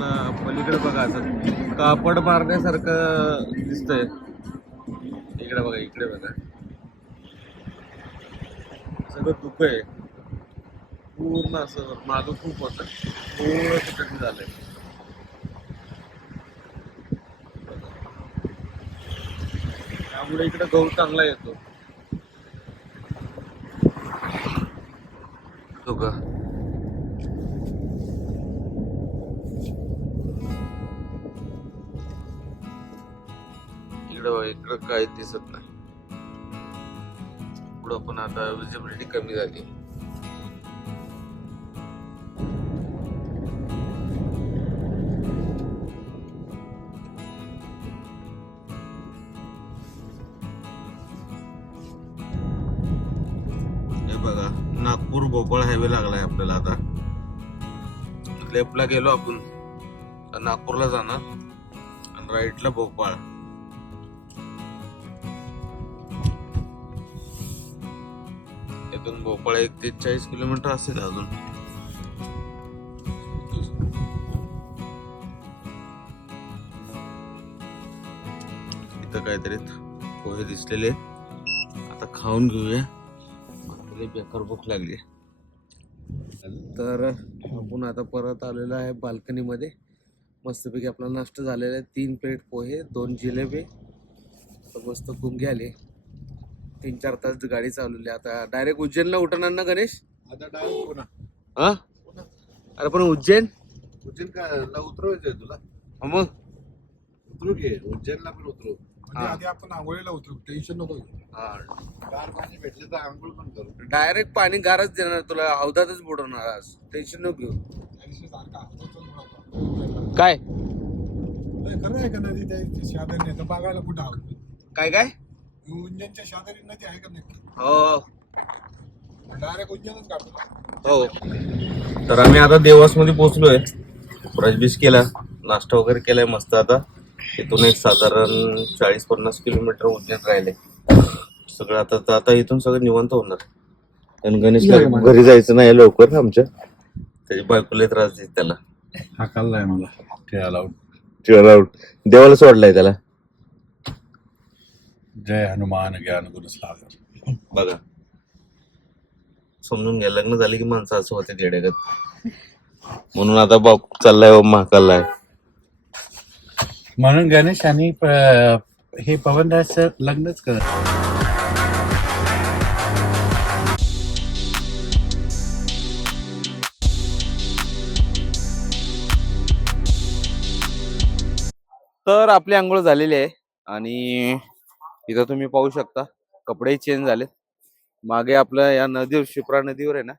पण पलीकडे बघा असं कापड मारण्यासारखं दिसतंय. इकडे बघा इकडे बघा. सगळं धुकं आहे. पूर्ण असं मागं खूप होतं. पूर्ण तिकडे झालंय. त्यामुळे इकडे गहू चांगला येतो. तो का इकडं काय काही दिसत नाही. पुढं पण आता विजिबिलिटी कमी झाली. हे बघा नागपूर भोपाळ हायवे लागलाय आपल्याला आता. लेफ्टला गेलो आपण. नागपूरला जाणार. आणि राईटला भोपाळ. इथून भोपाळ एक ते चाळीस किलोमीटर असेल अजून. इथं काहीतरी पोहे दिसलेले आता खाऊन घेऊया. बेकार भूक लागली. तर आपण आता परत आलेलो आहे बाल्कनीमध्ये. मस्तपैकी आपला नाश्ता झालेला आहे. तीन प्लेट पोहे दोन जिलेबी तर मस्त गुंगे आले. तीन चार तास गाडी चालवली. आता डायरेक्ट उज्जैनला उठणार ना गणेश? आता डायरेक्ट पुन्हा. हा? अरे पण उज्जैन? उज्जैन ला उतरवायचंय तुला? हा मग? उतरू घे उज्जैनला पण उतरू. म्हणजे आधी आपण आंघोळीला उतरू टेन्शन नको. गार पाणी भेटले तर आंघोळ पण करू. डायरेक्ट पाणी गारच देणार तुला हौदातच बुडवणार आज. टेन्शन नको घेऊ. काय? खरं आहे का नदी? त्या बघायला कुठं काय काय? उंजनच्या शेजारी नदी आहे का नक्की हो. डायरेक्ट उंजनच काढतो हो. तर आम्ही आता देवासमध्ये पोहोचलोय ब्रश केला. नाश्ता वगैरे केलाय मस्त आता. इथून एक साधारण चाळीस पन्नास किलोमीटर उज्जैन राहिले. सगळं आता तर आता इथून सगळं निवांत होणार. कारण गणेशला घरी जायचं नाही लवकर आमच्या. त्याची बायकोला त्रास देत त्याला. हा खाल्लाय मला. ठेवायला चिळला आउट देवाला सोडलाय त्याला. जय हनुमान ज्ञान गुरु सागर बघा. समजून घ्या. लग्न झाले की माणसं असं होते जेडेगत. म्हणून आता बाप चाललाय महाकाललाय. म्हणून गणेश आणि प- हे पवनराजचं लग्नच कर. तर आपली आंघोळ झालेली आहे आणि इथं तुम्ही पाहू शकता कपडेही चेंज झालेत. मागे आपलं या नदीवर शिप्रा नदीवर आहे ना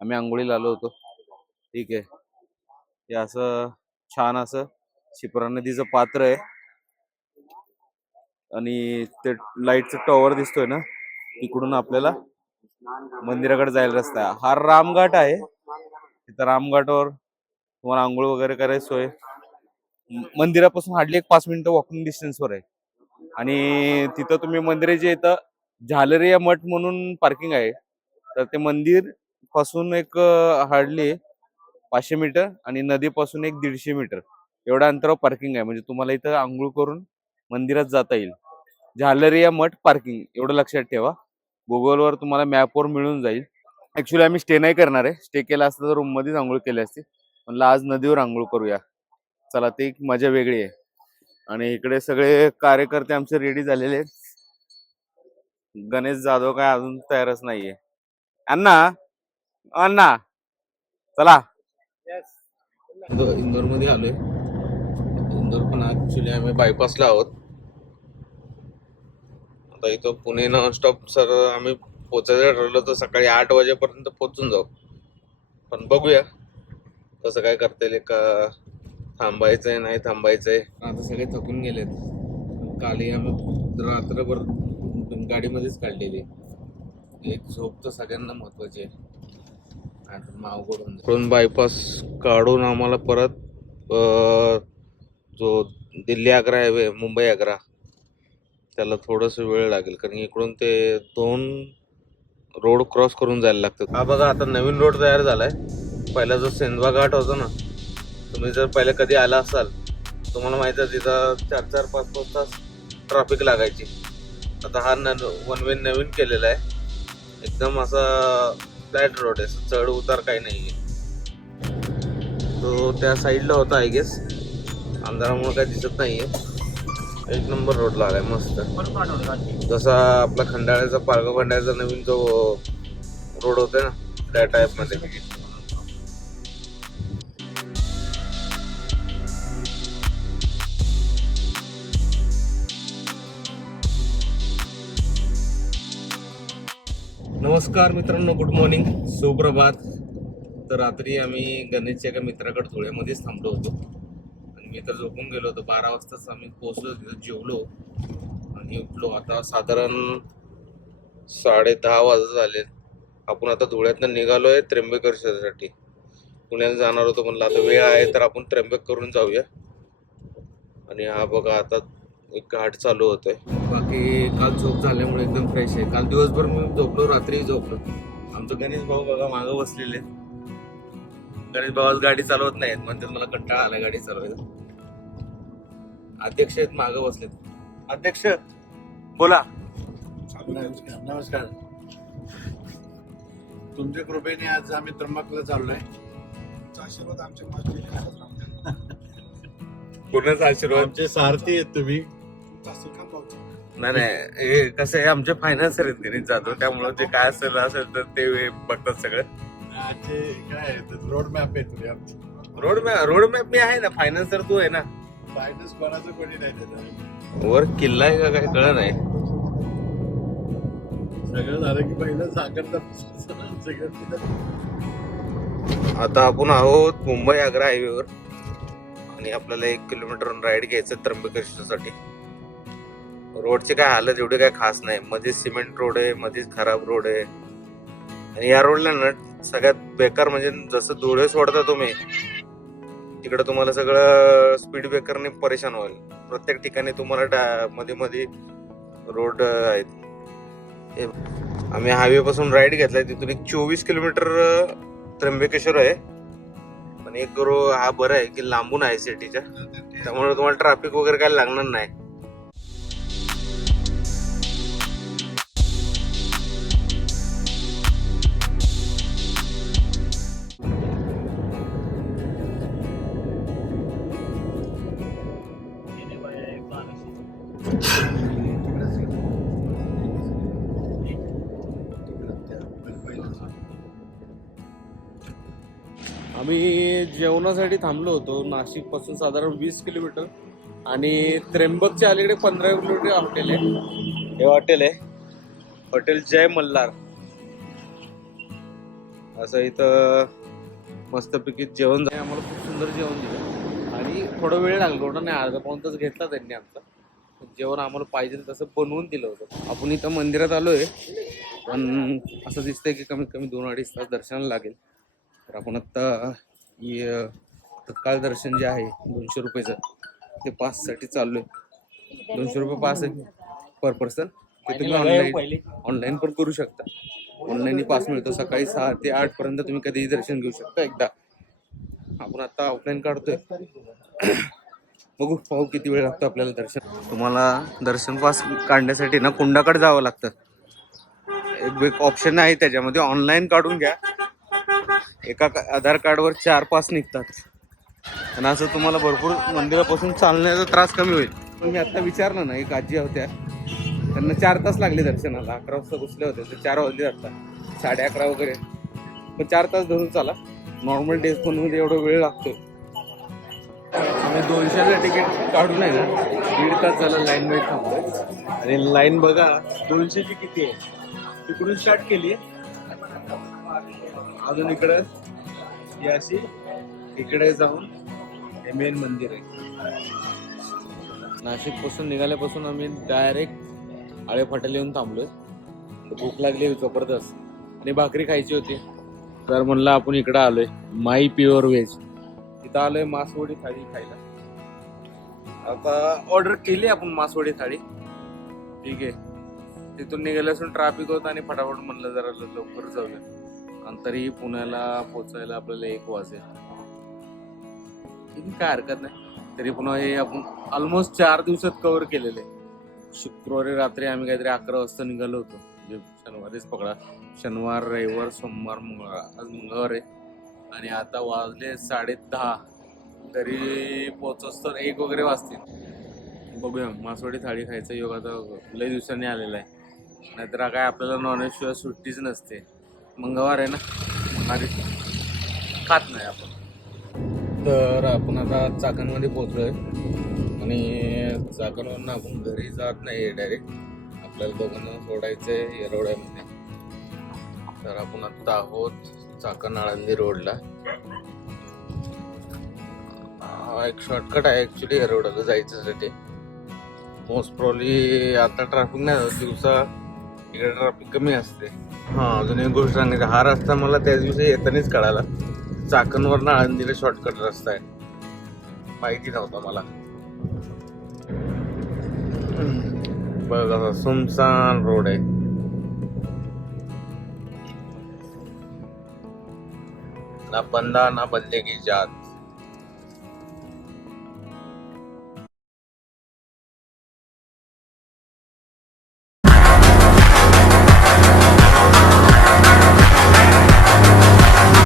आम्ही आंघोळीला आलो होतो. ठीक आहे. हे असं छान असं शिप्रा नदीचं पात्र आहे. आणि ते लाईटचं टॉवर दिसतोय ना इकडून आपल्याला मंदिराकडे जायला रस्ता आहे. हा रामघाट आहे. तिथं रामघाटावर तुम्हाला आंघोळ वगैरे करायची सोय. मंदिरापासून हार्डली एक पाच मिनिटं वॉकिंग डिस्टन्सवर आहे. आणि तिथं तुम्ही मंदिराच्या इथं झालरिया मठ म्हणून पार्किंग आहे. तर ते मंदिरपासून एक हार्डली पाचशे मीटर आणि नदीपासून एक दीडशे मीटर एवढ्या अंतरावर पार्किंग आहे. म्हणजे तुम्हाला इथं आंघोळ करून मंदिरात जाता येईल. झालरिया मठ पार्किंग एवढं लक्षात ठेवा. गुगलवर तुम्हाला मॅपवर मिळून जाईल. ऍक्च्युली आम्ही स्टे नाही करणार आहे. स्टे केला असता तर रूम मध्येच आंघोळ केली असती. म्हणलं आज नदीवर आंघोळ करूया. चला ते एक मजा वेगळी आहे. आणि इकडे सगळे कार्यकर्ते आमचे रेडी झालेले आहेत. गणेश जाधव काय अजून तयारच नाहीये. अण्णा अण्णा चला. इंदोरमध्ये आलोय. इंदोर पण ऍक्च्युली आम्ही बायपासला आहोत. आता इथं पुणे नॉनस्टॉप सर आम्ही पोचायचं ठरवलं तर सकाळी आठ वाजेपर्यंत पोहोचून जाऊ. पण बघूया कसं काय करता येईल का थांबायचंय नाही थांबायचंय. आता सगळे थकून गेलेत. कालही आम्ही रात्रभर गाडीमध्येच काढलेली. एक झोप तर सगळ्यांना महत्वाची आहे. नाहीतर मग अवघड होऊन जाईल. बायपास काढून आम्हाला परत जो दिल्ली आग्रा हायवे मुंबई आग्रा त्याला थोडस वेळ लागेल. कारण इकडून ते दोन रोड क्रॉस करून जायला लागतात. हा बघा आता नवीन रोड तयार झालाय. पहिला जो सेंदवा घाट होता ना तुम्ही जर पहिले कधी आला असाल तुम्हाला माहिती आहे तिथं चार चार पाच पाच तास ट्रॅफिक लागायची. आता हा न वन वे नवीन केलेला आहे. एकदम असा फ्लॅट रोड आहे चढ उतार काही नाही आहे. तो त्या साईडला होता आय गेस अंधारामुळे काही दिसत नाही आहे. एक नंबर रोड लागलाय मस्त. जसा आपला खंडाळ्याचा पारगाव खंडाळ्याचा नवीन जो रोड होता ना त्या टाईपमध्ये नमस्कार मित्रांनो गुड मॉर्निंग सुप्रभात. तर रात्री आम्ही गणेशच्या एका मित्राकडे धुळ्यामध्येच थांबलो होतो. आणि मी तर झोपून गेलो होतो. बारा वाजताच आम्ही पोहोचलो तिथं जेवलो. आणि उठलो. आता साधारण साडे दहा वाजत आले आपण आता धुळ्यातनं निघालोय त्र्यंबकेश्वरसाठी. पुण्याला जाणार होतो म्हणलं आता वेळ आहे तर आपण त्र्यंबक करून जाऊया. आणि हा बघा आता घाट चालू होतोय. बाकी काल झोप झाल्यामुळे एकदम फ्रेश आहे. काल दिवसभर मी झोपलो रात्री झोपलो. आमचं गणेश भाऊ बघा मागं बसलेले आहेत. गणेश भाऊ आज गाडी चालवत नाहीत म्हणतात मला कंटाळा आला गाडी चालवायला. अध्यक्ष आहेत मागं बसलेत. अध्यक्ष बोला. नमस्कार. नमस्कार. तुमच्या कृपेने आज आम्ही त्र्यंबकला चाललोय. आशीर्वाद आमच्या. पूर्णच आशीर्वाद. आमचे सारथी आहेत तुम्ही. नाही नाही हे कसं आहे आमचे फायनान्सर आहेत गणित जातो त्यामुळे ते काय असेल असेल तर ते बघतात सगळं. काय रोड मॅप आहे आमची. रोड मॅप रोड मॅप मी आहे ना फायनान्सर तू आहे ना. फायनान्स कोणाचं कोणी नाही त्याचं. वर किल्ला आहे का काय कळ नाही. सगळं झालं की पहिलं साखर सगळं आता आपण आहोत मुंबई आग्रा हायवेवर आणि आपल्याला एक किलोमीटर राईड घ्यायचं त्र्यंबकेश्वरसाठी. रोडची काय हालत एवढी काय खास नाही. मध्येच सिमेंट रोड आहे मध्येच खराब रोड आहे. आणि या रोडला ना सगळ्यात बेकार म्हणजे जसं धुळे सोडता तुम्ही तिकडे तुम्हाला सगळं स्पीड ब्रेकरने परेशान होईल. प्रत्येक ठिकाणी तुम्हाला डा- मध्ये मध्ये रोड आहेत. हे आम्ही हायवे पासून राईड घेतलाय तिथून एक चोवीस किलोमीटर त्र्यंबकेश्वर आहे. पण एक रो हा बरं आहे की लांबून आहे सिटीच्या त्यामुळे तुम्हाला ट्रॅफिक वगैरे काय लागणार नाही. आम्ही जेवणासाठी थांबलो होतो. नाशिकपासून साधारण वीस किलोमीटर. आणि त्र्यंबकच्या अलीकडे पंधरा किलोमीटर हॉटेल आहे. हे हॉटेल आहे. हॉटेल जय मल्हार. असं इथं मस्तपैकी जेवण झालं. आम्हाला खूप सुंदर जेवण दिलं. आणि थोडा वेळ लागला थोडा नाही अर्धा पाऊन तास घेतला त्यांनी आमचा. जेवण आम्हाला पाहिजे तसं बनवून दिलं होतं. आपण इथं मंदिरात आलोय. पण असं दिसतंय की कमीत कमी दोन अडीच तास दर्शनाला लागेल. तर आपण आत्ता तत्काळ दर्शन जे आहे दोनशे रुपयेचं ते पाससाठी चाललोय दोनशे रुपये पास आहे पर पर्सन. ते तुम्ही ऑनलाईन ऑनलाईन पण करू शकता. ऑनलाईन पास मिळतो. सकाळी सहा ते आठ पर्यंत तुम्ही कधीही दर्शन घेऊ शकता एकदा. आपण आता ऑफलाईन काढतोय. बघू पाहू किती वेळ लागतो आपल्याला दर्शन. तुम्हाला दर्शन पास काढण्यासाठी ना कुंडाकडे जावं लागतं. एक एक ऑप्शन आहे त्याच्यामध्ये. ऑनलाईन काढून घ्या. एका का- आधार कार्डवर चार पास निघतात. आणि असं तुम्हाला भरपूर मंदिरापासून चालण्याचा त्रास कमी होईल. पण मी आता विचारलं ना एक आजी होत्या. त्यांना चार तास लागले दर्शनाला. अकरा वाजता घुसले होते तर चार वाजले आता. साडे अकरा वगैरे. पण चार तास धरून चाला. नॉर्मल डेज पण म्हणजे एवढा वेळ लागतो आम्ही दोनशेचं तिकीट काढून आहे ना दीड तास झाला लाईन मध्ये थांबतोय. आणि लाईन बघा दोनशेची किती आहे? तिकडून स्टार्ट केली आहे. अजून इकडे? ही अशी इकडे जाऊन हे मेन मंदिर आहे. नाशिकपासून निघाल्यापासून आम्ही डायरेक्ट आळे फाट्याला येऊन थांबलोय. भूक लागली जबरदस्त. आणि भाकरी खायची होती. तर म्हणलं आपण इकडं आलोय. माई प्युअर व्हेज. इथं आलोय मासवडी थाळी खायला. आता ऑर्डर केली आपण मासवडी थाळी. ठीक आहे. तिथून निघाल्यापासून ट्रॅफिक होतं आणि फटाफट म्हणलं जरा लवकर जाऊया. आणि तरीही पुण्याला पोचायला आपल्याला एक वाजेल ठीक आहे काय हरकत नाही. तरी पुन्हा हे आपण ऑलमोस्ट चार दिवसात कव्हर केलेले. शुक्रवारी रात्री आम्ही काहीतरी अकरा वाजता निघालो होतो. म्हणजे शनिवारीच पकडा. शनिवार रविवार सोमवार मंगळवार. आज मंगळवार आहे. आणि आता वाजले साडे दहा तरी पोहोचस तर एक वगैरे वाजतील. बघूया. मासवडी थाळी खायचा योग आता लय दिवसांनी आलेला आहे. नाहीतर काय आपल्याला नॉनव्हेज शिवाय सुट्टीच नसते. मंगळवार आहे ना? मंगळवारी. खात नाही आपण. तर आपण आता चाकणमध्ये पोहोचलोय. आणि चाकणवरून आपण घरी जात नाही डायरेक्ट आपल्याला दोघांना सोडायचं आहे येरवड्यामध्ये. तर आपण आता आहोत चाकण आळंदी रोडला. हा एक शॉर्टकट आहे ऍक्च्युली येरवड्याला जायच्यासाठी. मोस्ट प्रॉब्ली आता ट्रॅफिक नाही. दिवसा इकडे ट्रॅफिक कमी असते. हा अजून एक गोष्ट सांगायची. हा रस्ता मला त्याच दिवशी येतानाच कळाला. चाकणवरनं आळंदीला शॉर्टकट रस्ता आहे. माहिती नव्हता मला. बघ असा सुमसान रोड आहे. ना बंदा ना बंदे की जात.